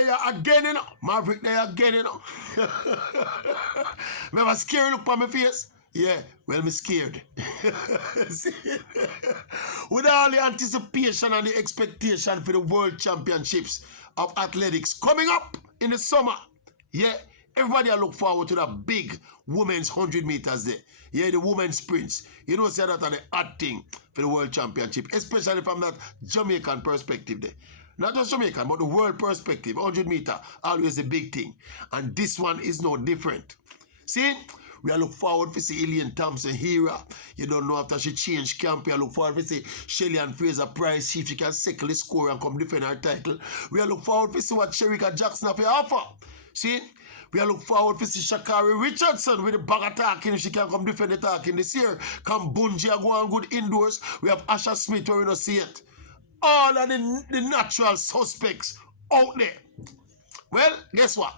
there again, you know. Maverick there again, you know. Remember scary look on my face? Yeah, well, me scared. See? With all the anticipation and the expectation for the World Championships of Athletics coming up in the summer, yeah, everybody I look forward to that big women's 100 meters there. Yeah, the women's sprints. You know, say that are the hot thing for the World Championship, especially from that Jamaican perspective there. Not just Jamaican, but the world perspective. 100 meter, always a big thing. And this one is no different. See? We are look forward to see Elaine Thompson here. You don't know after she changed camp. We are look forward to see Shelly and Fraser Price, see if she can settle the score and come defend her title. We are look forward to see what Sherika Jackson have to offer. See? We are look forward to see Shakari Richardson with the bag attacking if she can come defend the attacking this year. Come Bunji go on good indoors. We have Asha Smith where we don't see it. All of the natural suspects out there. Well, guess what?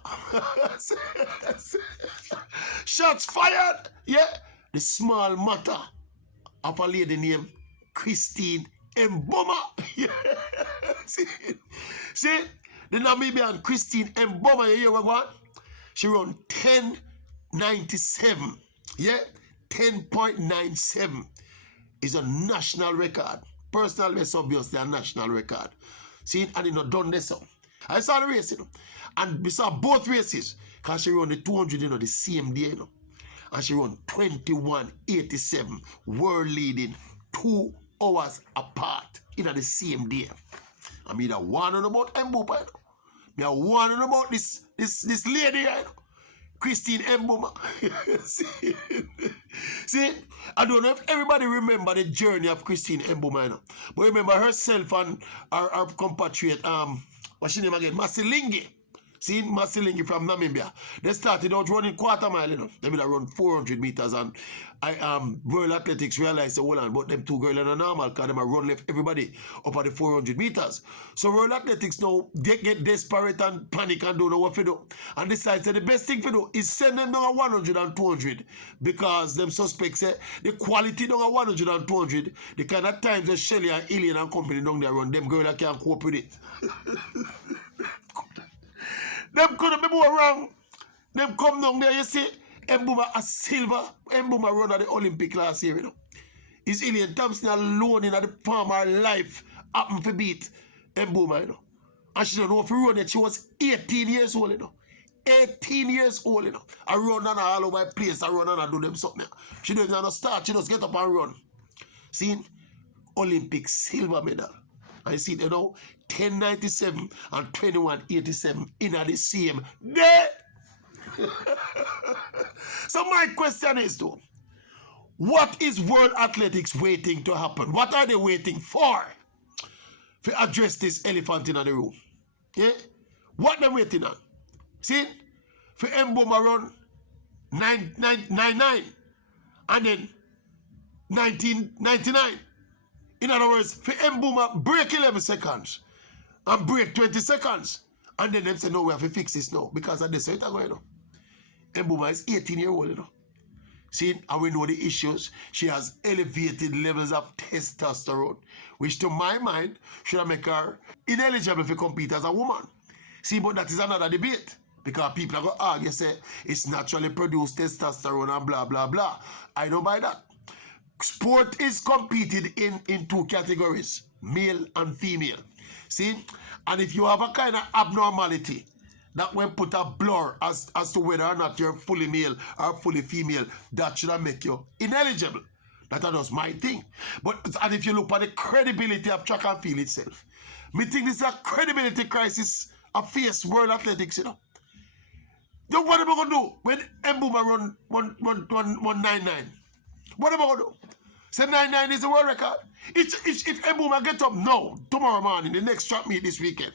Shots fired. Yeah. The small matter of a lady named Christine Mboma. Yeah. See? The Namibian Christine Mboma, you hear what going? She run 10.97. Yeah? 10.97 is a national record. Personal best, obviously, a national record. See? And it not done this so. I saw the race, you know. And we saw both races. Because she run the 200, you know, the same day, you know. And she run 21.87, world leading, 2 hours apart in the same day. I mean, I warning about Mboma, you know. I warning about this lady, you know. Christine Mboma. See, I don't know if everybody remember the journey of Christine Mboma, you know. But remember herself and our compatriot, what's her name again? Masilingi. See, Masilingi from Namibia. They started out running quarter mile, you know. They will run 400 meters and World Athletics realized, hold on, but them two girls are normal because they run left everybody up at the 400 meters. So World Athletics now, they get desperate and panic and don't know what to do. And decide that the best thing to do is send them down 100 and 200 because them suspects say the quality down 100 and 200, the kind of times that Shelly and Elaine and company down there run, them girls can't cope with it. Them couldn't be more wrong. Them come down there, you see, Mboma a silver. Mboma run at the Olympic last year, you know. Is Elaine Thompson alone in the farm her life happened to beat Mboma, you know. And she don't know if she run it. She was 18 years old, you know. 18 years old, you know. I run on her all over the place. I run on her do them something. She don't even start. She just get up and run. See, Olympic silver medal. I see it, you know, 10.97 and 21.87 in the same day. So my question is though, what is World Athletics waiting to happen? What are they waiting for? To address this elephant in the room. Yeah? What they waiting on? See? For Mboma run 9.99 and then 19.99. In other words, for Mboma, break 11 seconds and break 20 seconds. And then them say, no, we have to fix this now. Because of this, it's going on. Mboma is 18 years old, you know. See, and we know the issues. She has elevated levels of testosterone, which to my mind, should make her ineligible to compete as a woman. See, but that is another debate. Because people are going to argue, say, it's naturally produced testosterone and blah, blah, blah. I don't buy that. Sport is competed in 2 categories, male and female. See? And if you have a kind of abnormality that when put a blur as to whether or not you're fully male or fully female, that should make you ineligible. That was my thing. And if you look at the credibility of track and field itself, me think this is a credibility crisis of face World Athletics, you know. Then what am I going to do when Mboma run 199? What am I going to do? Say 99 is the world record. If Mboma get up now, tomorrow morning, the next track meet this weekend,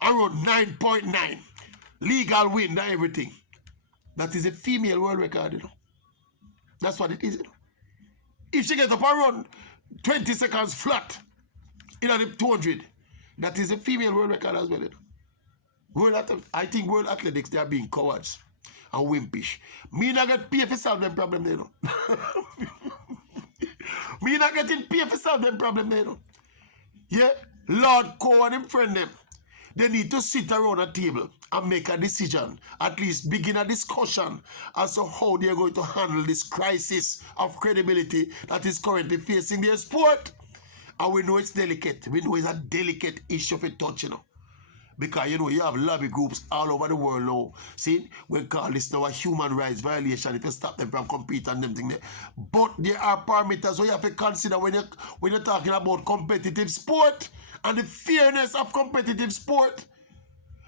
I run 9.9, legal win and everything. That is a female world record, you know. That's what it is, you know. If she gets up and run 20 seconds flat in the 200, that is a female world record as well, you know. I think World Athletics, they are being cowards and wimpish. Me not get paid for solve them problem, you know. Me not getting paid for solve them problem, you know. Yeah? Lord Coe and him friend them. They need to sit around a table and make a decision, at least begin a discussion as to how they're going to handle this crisis of credibility that is currently facing their sport. And we know it's delicate. We know it's a delicate issue for touch, you know. Because, you know, you have lobby groups all over the world now. See, we call this now a human rights violation if you stop them from competing and them things there. But there are parameters you have to consider when you're talking about competitive sport and the fairness of competitive sport.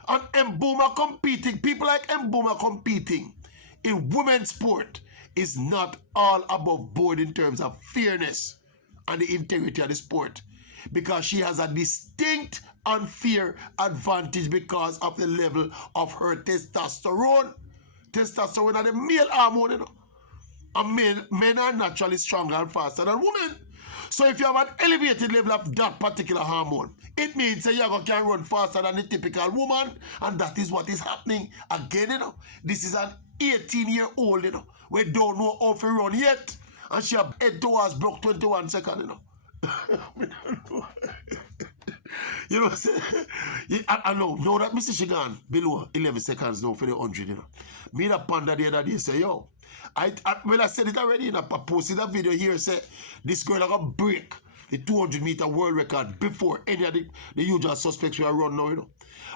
And Mboma competing, people like Mboma competing in women's sport is not all above board in terms of fairness and the integrity of the sport. Because she has a distinct unfair advantage because of the level of her testosterone. Testosterone are the male hormone, you know. And men are naturally stronger and faster than women. So if you have an elevated level of that particular hormone, it means that you can run faster than the typical woman. And that is what is happening. Again, you know, this is an 18-year-old, you know. We don't know how to run yet. And she have head towards block 21 seconds, you know. You know what I'm saying? I know that Mr. Shigan below 11 seconds now for the 100, you know. Me and Panda the other day say, yo, I said it already, you know, I posted a video here, say, this girl got break the 200-meter world record before any of the usual suspects we are run now, you know.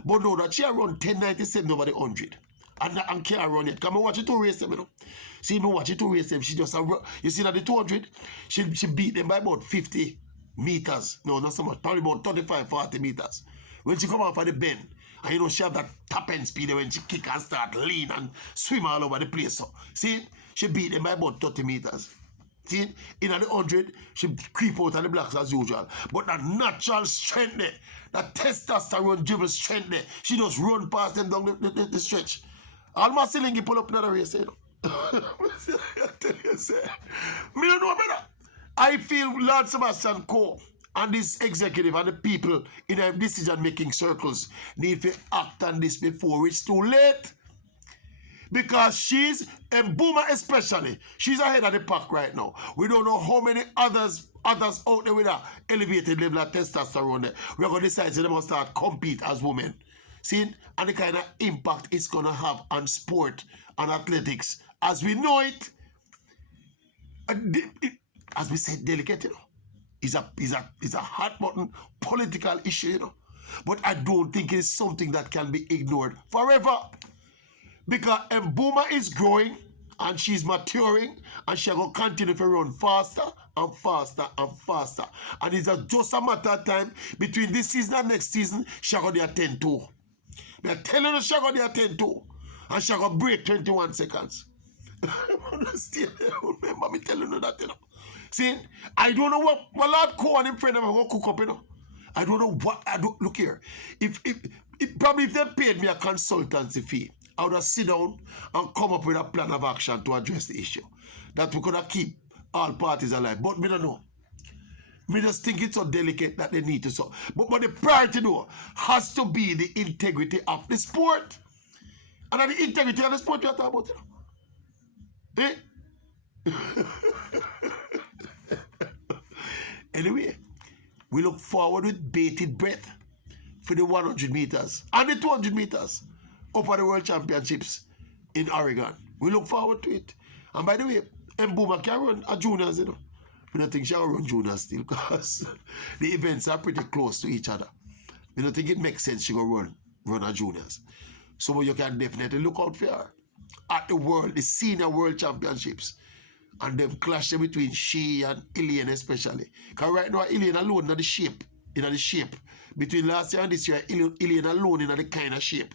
But no, that she run 10.97 over the 100. And can't run yet. Come and watch it to race them, you know. See me watch it to race them. She just you see that the 200, she beat them by about 50 meters. No, not so much. Probably about 35, 40 meters. When she come out for the bend, and you know she have that top end speed when she kick and start lean and swim all over the place. So see, she beat them by about 30 meters. See, in the 100, she creep out of the blocks as usual. But that natural strength there, that testosterone dribble strength there, she just run past them down the stretch. Almost Silingi pull up another race, you know. I tell you, sir. Me don't know better. I feel Lord Sebastian Coe and this executive and the people in the decision-making circles need to act on this before it's too late. Because she's, Mboma especially, she's ahead of the pack right now. We don't know how many others out there with an elevated level of testosterone there. We're going to decide that they must start compete as women. See, and the kind of impact it's going to have on sport and athletics. As we know it, as we said, delicate, you know. It's a hot button political issue, you know. But I don't think it's something that can be ignored forever. Because Mboma is growing and she's maturing and she's going to continue to run faster and faster and faster. And it's just a matter of time between this season and next season, she's going to be a 10-2. They're telling her she's going to be a 10-2 and she's going to break 21 seconds. Remember me telling you that, you know. See, I don't know what Lord Coe and him friend are going to cook up, you know. I don't know what, look here. If probably if they paid me a consultancy fee, I would have sit down and come up with a plan of action to address the issue. That we could have keep all parties alive. But me don't know. Me just think it's so delicate that they need to solve. But the priority though has to be the integrity of the sport. And the integrity of the sport you are talking about, you know. Eh? Anyway, we look forward with bated breath for the 100 meters and the 200 meters up at the World Championships in Oregon. We look forward to it. And by the way, Mboma can run a juniors, you know. I don't think she will run juniors still because the events are pretty close to each other. I don't think it makes sense she will run a juniors. So you can definitely look out for her at the senior World Championships. And them clash between she and Elaine especially. Because right now, Elaine alone in the shape. Between last year and this year, Elaine alone in the kind of shape.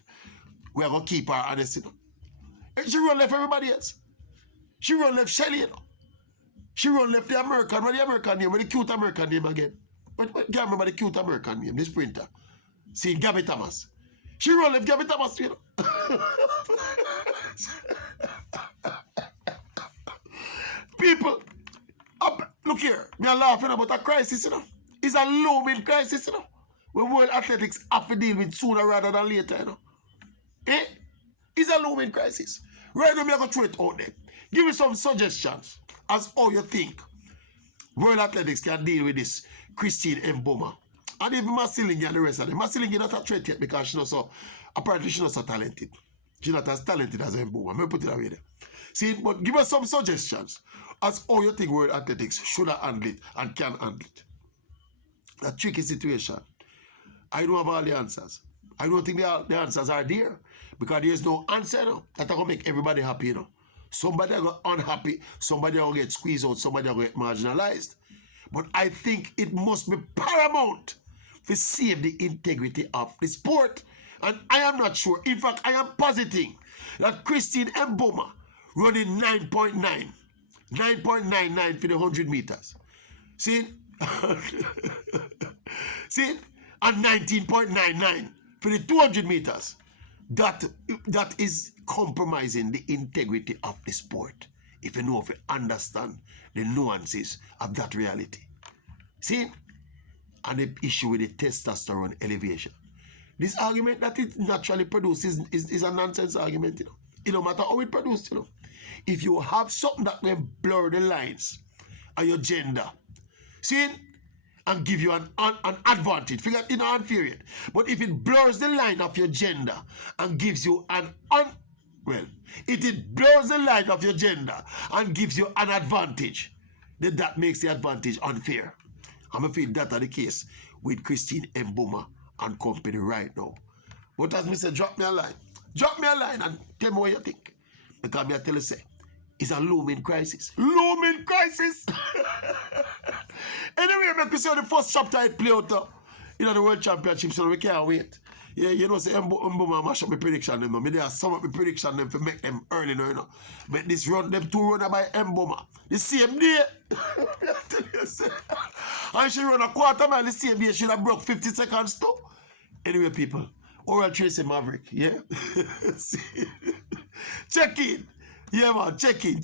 We are going to keep her honest, you know. And she run left everybody else. She run left Shelly, you know. She run left the American. What the American name? What the cute American name again? But can't remember the cute American name, the sprinter. See, Gabby Thomas. She run left Gabby Thomas, you know. People, look here, me are laughing about a crisis, you know. It's a looming crisis, you know. When World Athletics have to deal with sooner rather than later, you know. Eh? It's a looming crisis. Right now, I'm going to throw it out there. Give me some suggestions as how you think World Athletics can deal with this Christine Mboma And even Masilingi and the rest of them. Masilingi not a threat yet because apparently she's not so talented. She's not as talented as Mboma. Let me put it away there. See, but give us some suggestions as how you think World Athletics should have handled it and can handle it. A tricky situation. I don't have all the answers. I don't think the answers are there because there's no answer now that will make everybody happy. You know. Somebody will get unhappy, somebody will get squeezed out, somebody will get marginalized. But I think it must be paramount to save the integrity of the sport. And I am not sure. In fact, I am positing that Christine Mboma running 9.99 for the 100 meters. See? See? And 19.99 for the 200 meters. That is compromising the integrity of the sport. If you know, if you understand the nuances of that reality. See? And the issue with the testosterone elevation. This argument that it naturally produces is a nonsense argument, you know. It no matter how it produced, you know. If you have something that can blur the lines of your gender, see, and give you an advantage, figure it unfair. But if it blurs the line of your gender and gives you it blurs the line of your gender and gives you an advantage, then that makes the advantage unfair. I'm afraid that's the case with Christine Mboma and company right now. But as me say, drop me a line. Drop me a line and tell me what you think. Because me I tell you say, it's a looming crisis. Looming crisis! Anyway, make we see how the first chapter it play out the World Championship, so we can't wait. Yeah, you know, say Mboma mash up my prediction them. Me there sum up my prediction them to make them early now, you know. But this run, them two runner by Mboma. The same day. And she run a quarter mile the same day. She have broke 50 seconds too. Anyway, people, Oral Tracy Maverick, yeah? Check in. Yeah, man, check in.